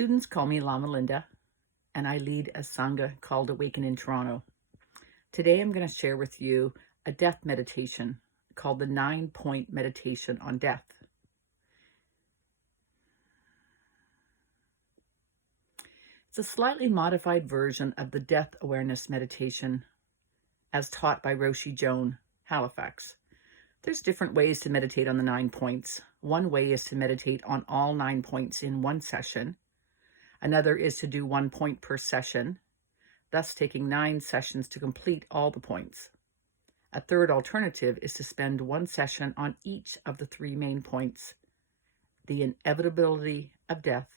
Students call me Lama Linda, and I lead a Sangha called Awaken in Toronto. Today I'm going to share with you a death meditation called the 9-point meditation on death. It's a slightly modified version of the death awareness meditation as taught by Roshi Joan Halifax. There's different ways to meditate on the 9 points. One way is to meditate on all 9 points in one session. Another is to do 1 point per session, thus taking 9 sessions to complete all the points. A third alternative is to spend 1 session on each of the 3 main points: the inevitability of death,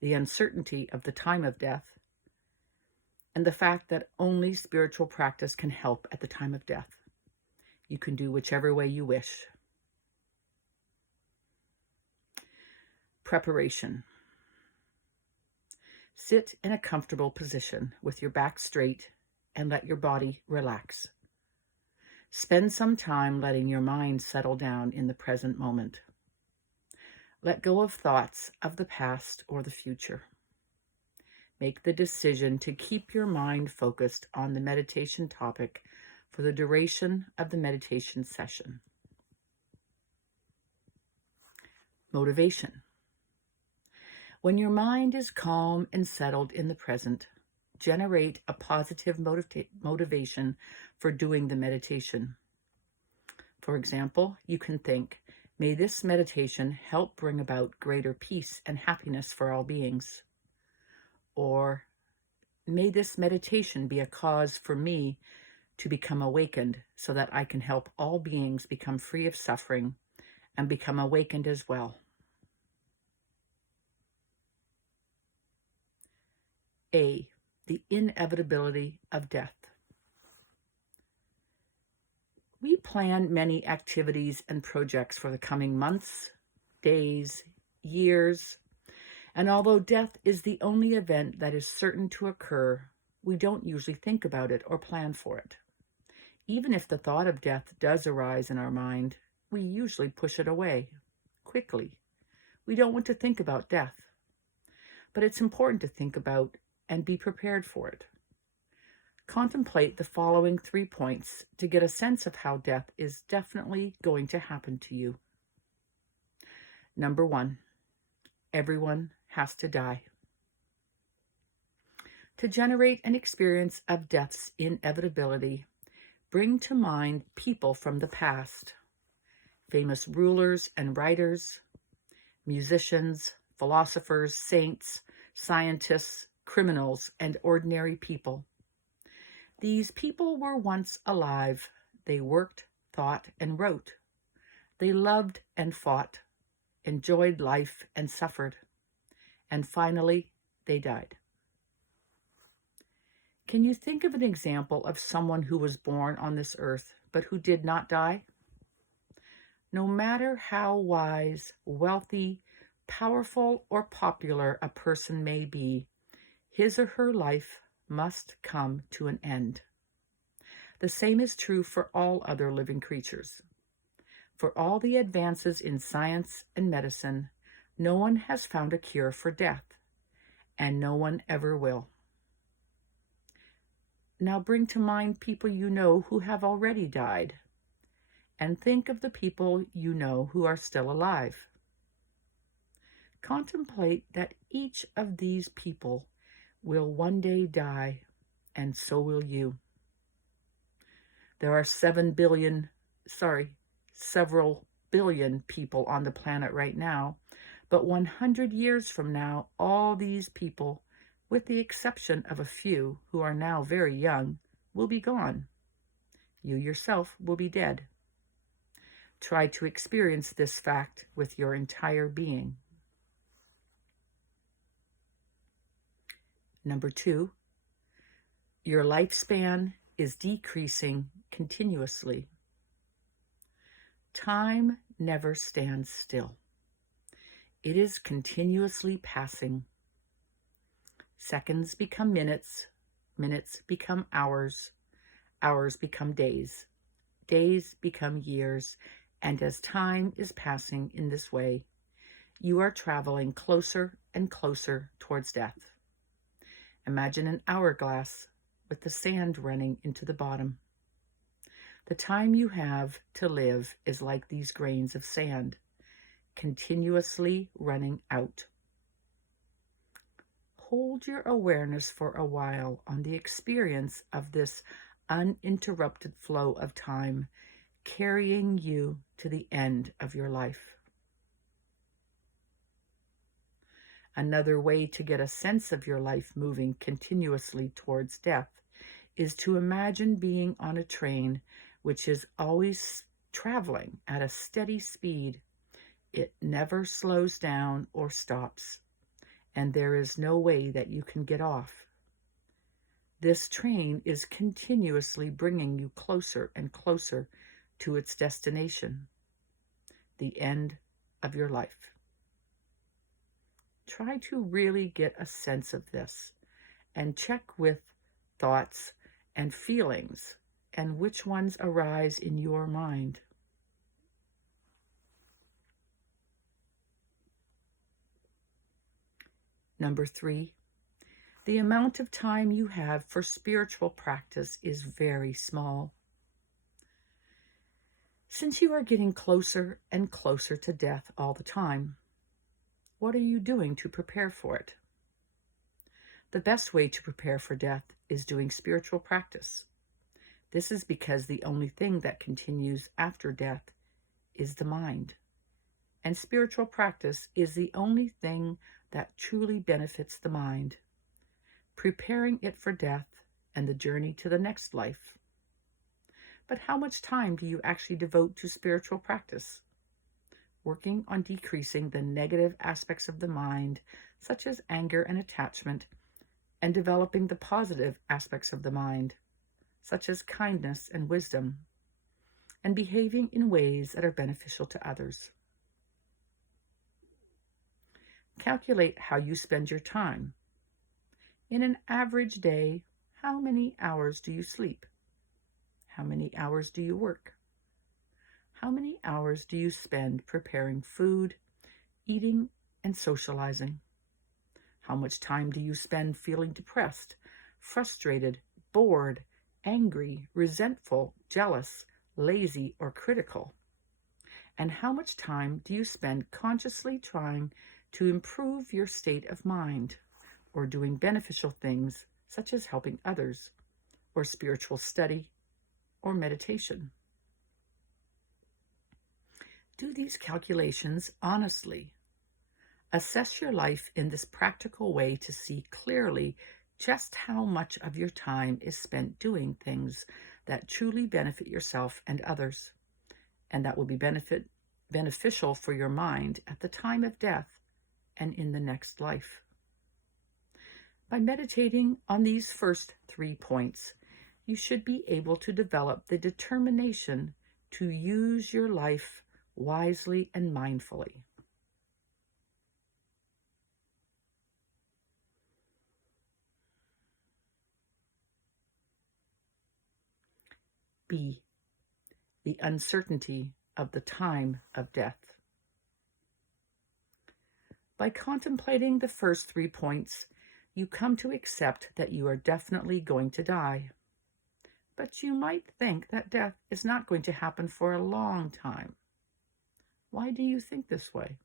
the uncertainty of the time of death, and the fact that only spiritual practice can help at the time of death. You can do whichever way you wish. Preparation. Sit in a comfortable position with your back straight and let your body relax. Spend some time letting your mind settle down in the present moment. Let go of thoughts of the past or the future. Make the decision to keep your mind focused on the meditation topic for the duration of the meditation session. Motivation. When your mind is calm and settled in the present, generate a positive motivation for doing the meditation. For example, you can think, may this meditation help bring about greater peace and happiness for all beings. Or, may this meditation be a cause for me to become awakened so that I can help all beings become free of suffering and become awakened as well. A, the inevitability of death. We plan many activities and projects for the coming months, days, years, and although death is the only event that is certain to occur, we don't usually think about it or plan for it. Even if the thought of death does arise in our mind, we usually push it away quickly. We don't want to think about death, but it's important to think about and be prepared for it. Contemplate the following 3 points to get a sense of how death is definitely going to happen to you. Number 1, everyone has to die. To generate an experience of death's inevitability, bring to mind people from the past, famous rulers and writers, musicians, philosophers, saints, scientists, criminals, and ordinary people. These people were once alive. They worked, thought, and wrote. They loved and fought, enjoyed life and suffered, and finally, they died. Can you think of an example of someone who was born on this earth, but who did not die? No matter how wise, wealthy, powerful, or popular a person may be, his or her life must come to an end. The same is true for all other living creatures. For all the advances in science and medicine, no one has found a cure for death, and no one ever will. Now bring to mind people you know who have already died, and think of the people you know who are still alive. Contemplate that each of these people will one day die, and so will you. There are several billion people on the planet right now, but 100 years from now, all these people, with the exception of a few who are now very young, will be gone. You yourself will be dead. Try to experience this fact with your entire being. Number 2, your lifespan is decreasing continuously. Time never stands still. It is continuously passing. Seconds become minutes, minutes become hours, hours become days, days become years, and as time is passing in this way, you are traveling closer and closer towards death. Imagine an hourglass with the sand running into the bottom. The time you have to live is like these grains of sand, continuously running out. Hold your awareness for a while on the experience of this uninterrupted flow of time carrying you to the end of your life. Another way to get a sense of your life moving continuously towards death is to imagine being on a train which is always traveling at a steady speed. It never slows down or stops, and there is no way that you can get off. This train is continuously bringing you closer and closer to its destination, the end of your life. Try to really get a sense of this and check with thoughts and feelings and which ones arise in your mind. Number 3, the amount of time you have for spiritual practice is very small. Since you are getting closer and closer to death all the time, what are you doing to prepare for it? The best way to prepare for death is doing spiritual practice. This is because the only thing that continues after death is the mind. And spiritual practice is the only thing that truly benefits the mind, preparing it for death and the journey to the next life. But how much time do you actually devote to spiritual practice? Working on decreasing the negative aspects of the mind, such as anger and attachment, and developing the positive aspects of the mind, such as kindness and wisdom, and behaving in ways that are beneficial to others. Calculate how you spend your time. In an average day, how many hours do you sleep? How many hours do you work? How many hours do you spend preparing food, eating, and socializing? How much time do you spend feeling depressed, frustrated, bored, angry, resentful, jealous, lazy, or critical? And how much time do you spend consciously trying to improve your state of mind, or doing beneficial things such as helping others, or spiritual study, or meditation? Do these calculations honestly. Assess your life in this practical way to see clearly just how much of your time is spent doing things that truly benefit yourself and others, and that will be beneficial for your mind at the time of death and in the next life. By meditating on these first 3 points, you should be able to develop the determination to use your life wisely and mindfully. B, the uncertainty of the time of death. By contemplating the first 3 points, you come to accept that you are definitely going to die. But you might think that death is not going to happen for a long time. Why do you think this way?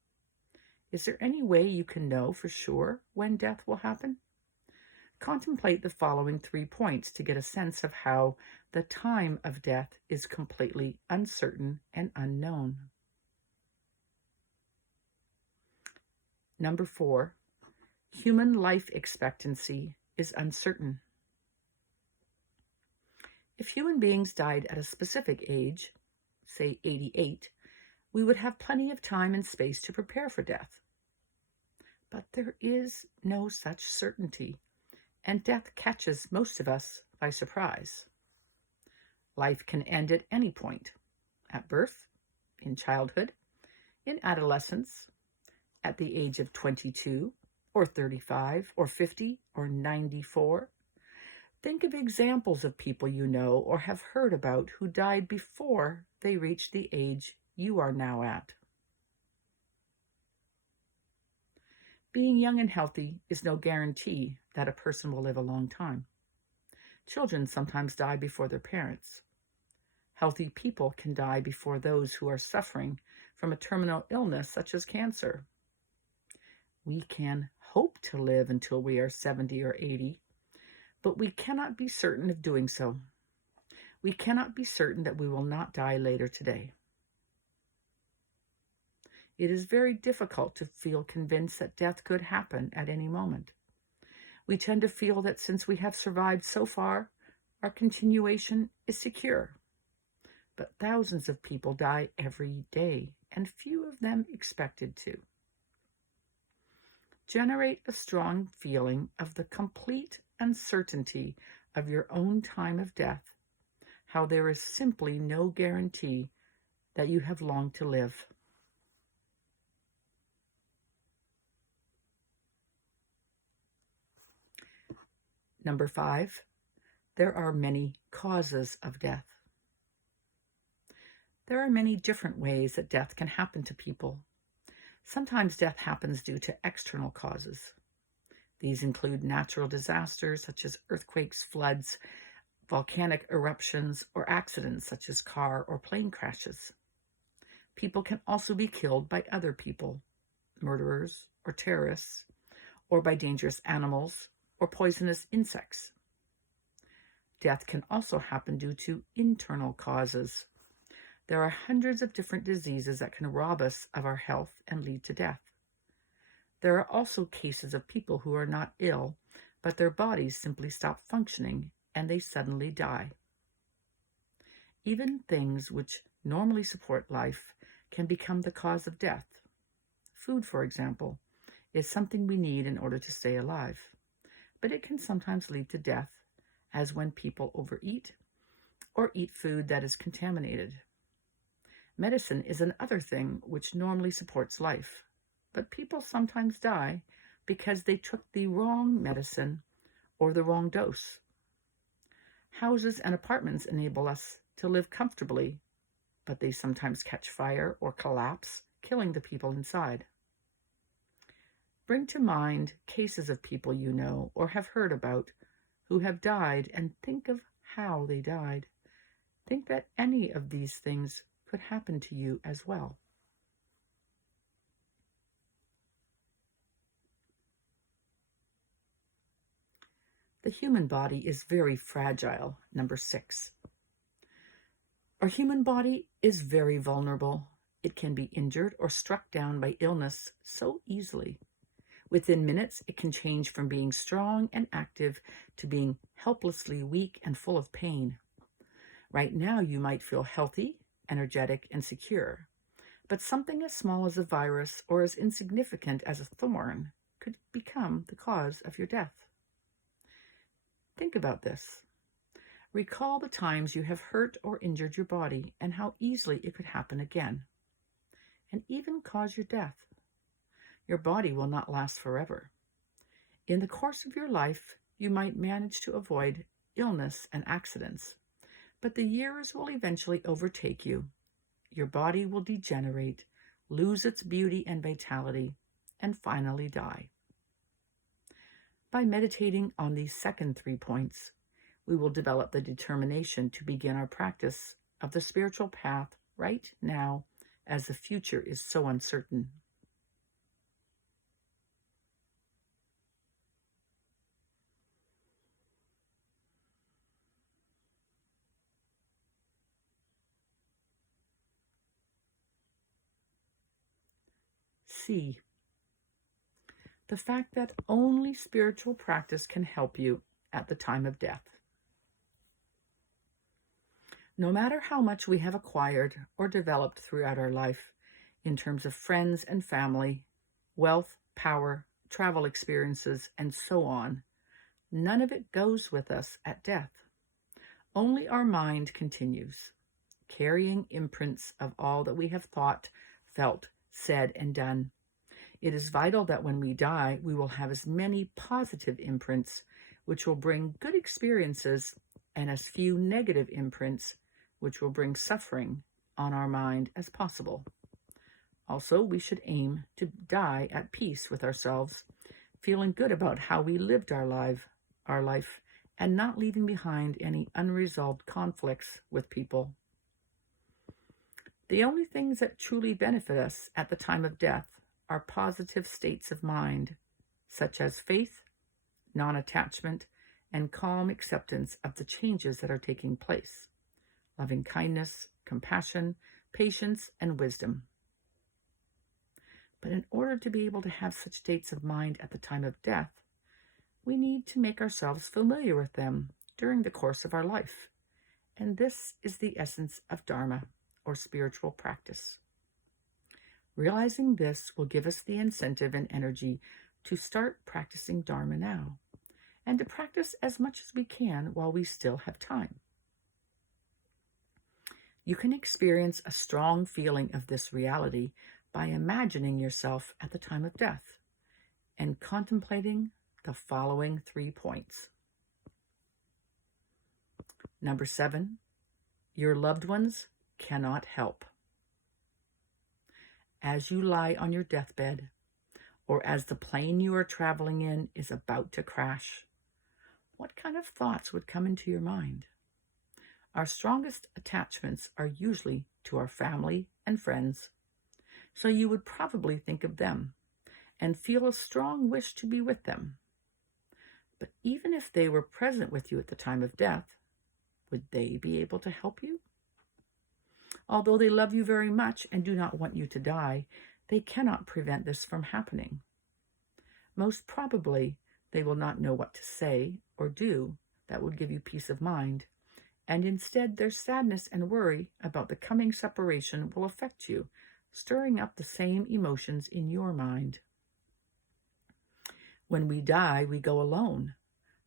Is there any way you can know for sure when death will happen? Contemplate the following 3 points to get a sense of how the time of death is completely uncertain and unknown. Number 4, human life expectancy is uncertain. If human beings died at a specific age, say 88, we would have plenty of time and space to prepare for death. But there is no such certainty, and death catches most of us by surprise. Life can end at any point, at birth, in childhood, in adolescence, at the age of 22, or 35, or 50, or 94. Think of examples of people you know or have heard about who died before they reached the age you are now at. Being young and healthy is no guarantee that a person will live a long time. Children sometimes die before their parents. Healthy people can die before those who are suffering from a terminal illness such as cancer. We can hope to live until we are 70 or 80, but we cannot be certain of doing so. We cannot be certain that we will not die later today. It is very difficult to feel convinced that death could happen at any moment. We tend to feel that since we have survived so far, our continuation is secure. But thousands of people die every day, and few of them expected to. Generate a strong feeling of the complete uncertainty of your own time of death, how there is simply no guarantee that you have long to live. Number 5, there are many causes of death. There are many different ways that death can happen to people. Sometimes death happens due to external causes. These include natural disasters such as earthquakes, floods, volcanic eruptions, or accidents such as car or plane crashes. People can also be killed by other people, murderers or terrorists, or by dangerous animals or poisonous insects. Death can also happen due to internal causes. There are hundreds of different diseases that can rob us of our health and lead to death. There are also cases of people who are not ill, but their bodies simply stop functioning and they suddenly die. Even things which normally support life can become the cause of death. Food, for example, is something we need in order to stay alive, but it can sometimes lead to death, as when people overeat or eat food that is contaminated. Medicine is another thing which normally supports life, but people sometimes die because they took the wrong medicine or the wrong dose. Houses and apartments enable us to live comfortably, but they sometimes catch fire or collapse, killing the people inside. Bring to mind cases of people you know or have heard about who have died and think of how they died. Think that any of these things could happen to you as well. The human body is very fragile, number 6. Our human body is very vulnerable. It can be injured or struck down by illness so easily. Within minutes, it can change from being strong and active to being helplessly weak and full of pain. Right now, you might feel healthy, energetic, and secure, but something as small as a virus or as insignificant as a thorn could become the cause of your death. Think about this. Recall the times you have hurt or injured your body and how easily it could happen again, and even cause your death. Your body will not last forever. In the course of your life, you might manage to avoid illness and accidents, but the years will eventually overtake you. Your body will degenerate, lose its beauty and vitality, and finally die. By meditating on these second 3 points, we will develop the determination to begin our practice of the spiritual path right now, as the future is so uncertain. C. The fact that only spiritual practice can help you at the time of death. No matter how much we have acquired or developed throughout our life in terms of friends and family, wealth, power, travel experiences, and so on, none of it goes with us at death. Only our mind continues, carrying imprints of all that we have thought, felt, said, and done. It is vital that when we die, we will have as many positive imprints, which will bring good experiences, and as few negative imprints, which will bring suffering on our mind as possible. Also, we should aim to die at peace with ourselves, feeling good about how we lived our life, and not leaving behind any unresolved conflicts with people. The only things that truly benefit us at the time of death are positive states of mind, such as faith, non-attachment, and calm acceptance of the changes that are taking place, loving kindness, compassion, patience, and wisdom. But in order to be able to have such states of mind at the time of death, we need to make ourselves familiar with them during the course of our life. And this is the essence of Dharma, or spiritual practice. Realizing this will give us the incentive and energy to start practicing Dharma now, and to practice as much as we can while we still have time. You can experience a strong feeling of this reality by imagining yourself at the time of death and contemplating the following 3 points. Number 7, your loved ones cannot help. As you lie on your deathbed, or as the plane you are traveling in is about to crash, what kind of thoughts would come into your mind? Our strongest attachments are usually to our family and friends, so you would probably think of them and feel a strong wish to be with them. But even if they were present with you at the time of death, would they be able to help you? Although they love you very much and do not want you to die, they cannot prevent this from happening. Most probably, they will not know what to say or do that would give you peace of mind, and instead their sadness and worry about the coming separation will affect you, stirring up the same emotions in your mind. When we die, we go alone.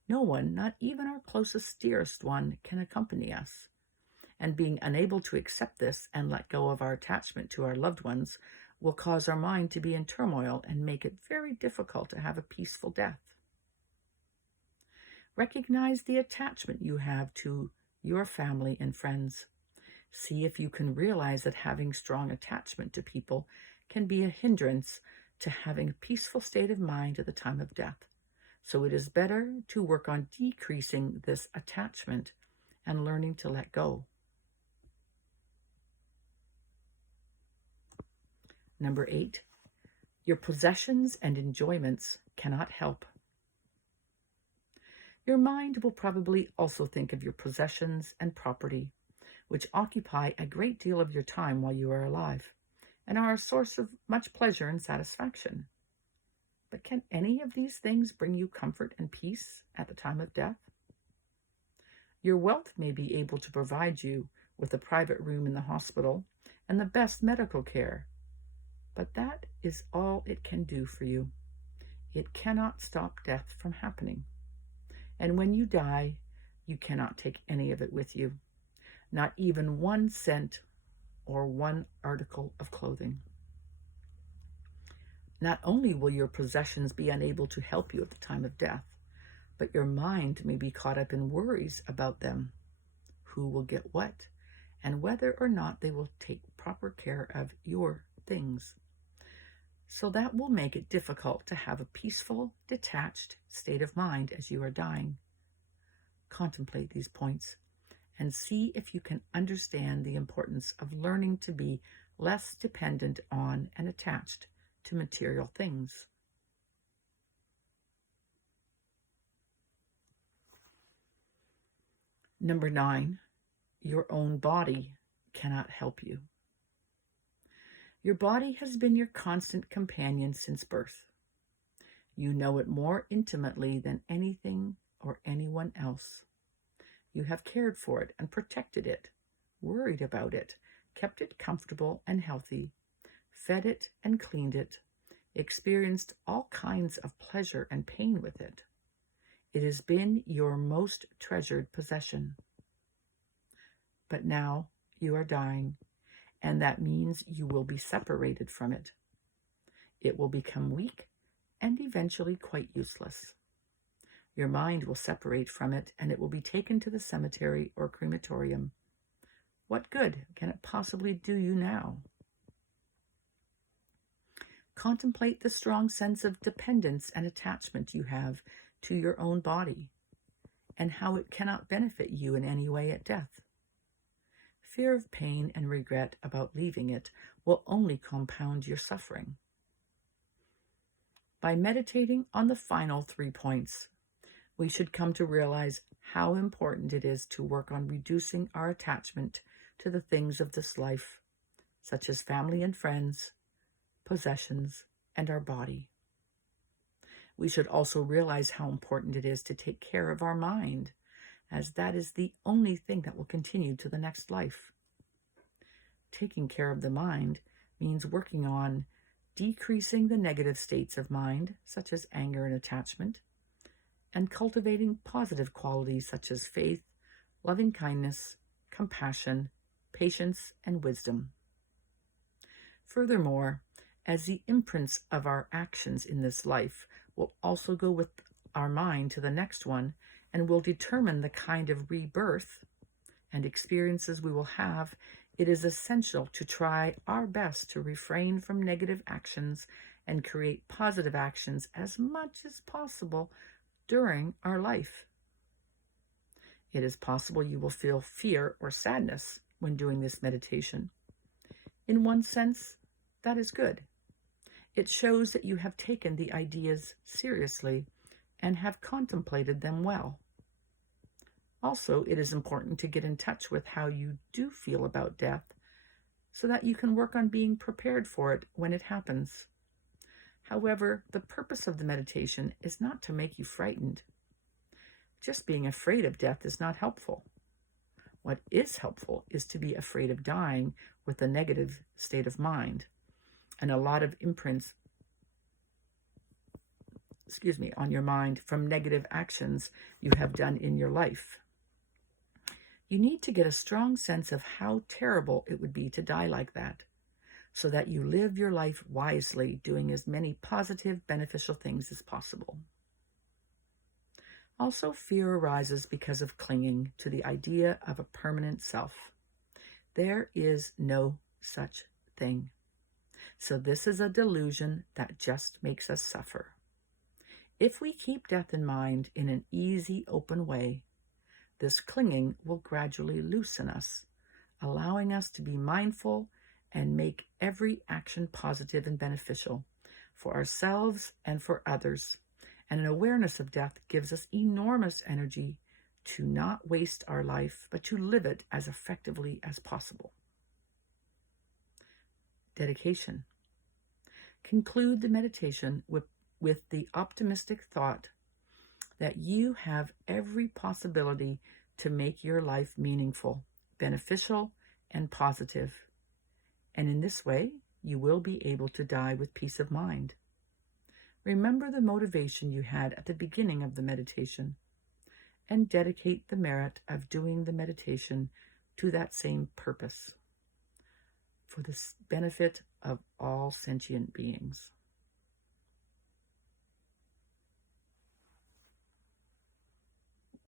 No one, not even our closest, dearest one, can accompany us. And being unable to accept this and let go of our attachment to our loved ones will cause our mind to be in turmoil and make it very difficult to have a peaceful death. Recognize the attachment you have to your family and friends. See if you can realize that having strong attachment to people can be a hindrance to having a peaceful state of mind at the time of death. So it is better to work on decreasing this attachment and learning to let go. Number 8, your possessions and enjoyments cannot help. Your mind will probably also think of your possessions and property, which occupy a great deal of your time while you are alive, and are a source of much pleasure and satisfaction. But can any of these things bring you comfort and peace at the time of death? Your wealth may be able to provide you with a private room in the hospital and the best medical care, but that is all it can do for you. It cannot stop death from happening. And when you die, you cannot take any of it with you, not even 1 cent or 1 article of clothing. Not only will your possessions be unable to help you at the time of death, but your mind may be caught up in worries about them, who will get what, and whether or not they will take proper care of your things. So that will make it difficult to have a peaceful, detached state of mind as you are dying. Contemplate these points and see if you can understand the importance of learning to be less dependent on and attached to material things. Number 9, your own body cannot help you. Your body has been your constant companion since birth. You know it more intimately than anything or anyone else. You have cared for it and protected it, worried about it, kept it comfortable and healthy, fed it and cleaned it, experienced all kinds of pleasure and pain with it. It has been your most treasured possession. But now you are dying, and that means you will be separated from it. It will become weak and eventually quite useless. Your mind will separate from it, and it will be taken to the cemetery or crematorium. What good can it possibly do you now? Contemplate the strong sense of dependence and attachment you have to your own body and how it cannot benefit you in any way at death. Fear of pain and regret about leaving it will only compound your suffering. By meditating on the final 3 points, we should come to realize how important it is to work on reducing our attachment to the things of this life, such as family and friends, possessions, and our body. We should also realize how important it is to take care of our mind, as that is the only thing that will continue to the next life. Taking care of the mind means working on decreasing the negative states of mind, such as anger and attachment, and cultivating positive qualities such as faith, loving kindness, compassion, patience, and wisdom. Furthermore, as the imprints of our actions in this life will also go with our mind to the next one and will determine the kind of rebirth and experiences we will have, it is essential to try our best to refrain from negative actions and create positive actions as much as possible during our life. It is possible you will feel fear or sadness when doing this meditation. In one sense, that is good. It shows that you have taken the ideas seriously and have contemplated them well. Also, it is important to get in touch with how you do feel about death so that you can work on being prepared for it when it happens. However, the purpose of the meditation is not to make you frightened. Just being afraid of death is not helpful. What is helpful is to be afraid of dying with a negative state of mind and a lot of imprints on your mind from negative actions you have done in your life. You need to get a strong sense of how terrible it would be to die like that, so that you live your life wisely, doing as many positive, beneficial things as possible. Also, fear arises because of clinging to the idea of a permanent self. There is no such thing. So this is a delusion that just makes us suffer. If we keep death in mind in an easy, open way, this clinging will gradually loosen us, allowing us to be mindful and make every action positive and beneficial for ourselves and for others. And an awareness of death gives us enormous energy to not waste our life, but to live it as effectively as possible. Dedication. Conclude the meditation with the optimistic thought that you have every possibility to make your life meaningful, beneficial, and positive. And in this way, you will be able to die with peace of mind. Remember the motivation you had at the beginning of the meditation and dedicate the merit of doing the meditation to that same purpose for the benefit of all sentient beings.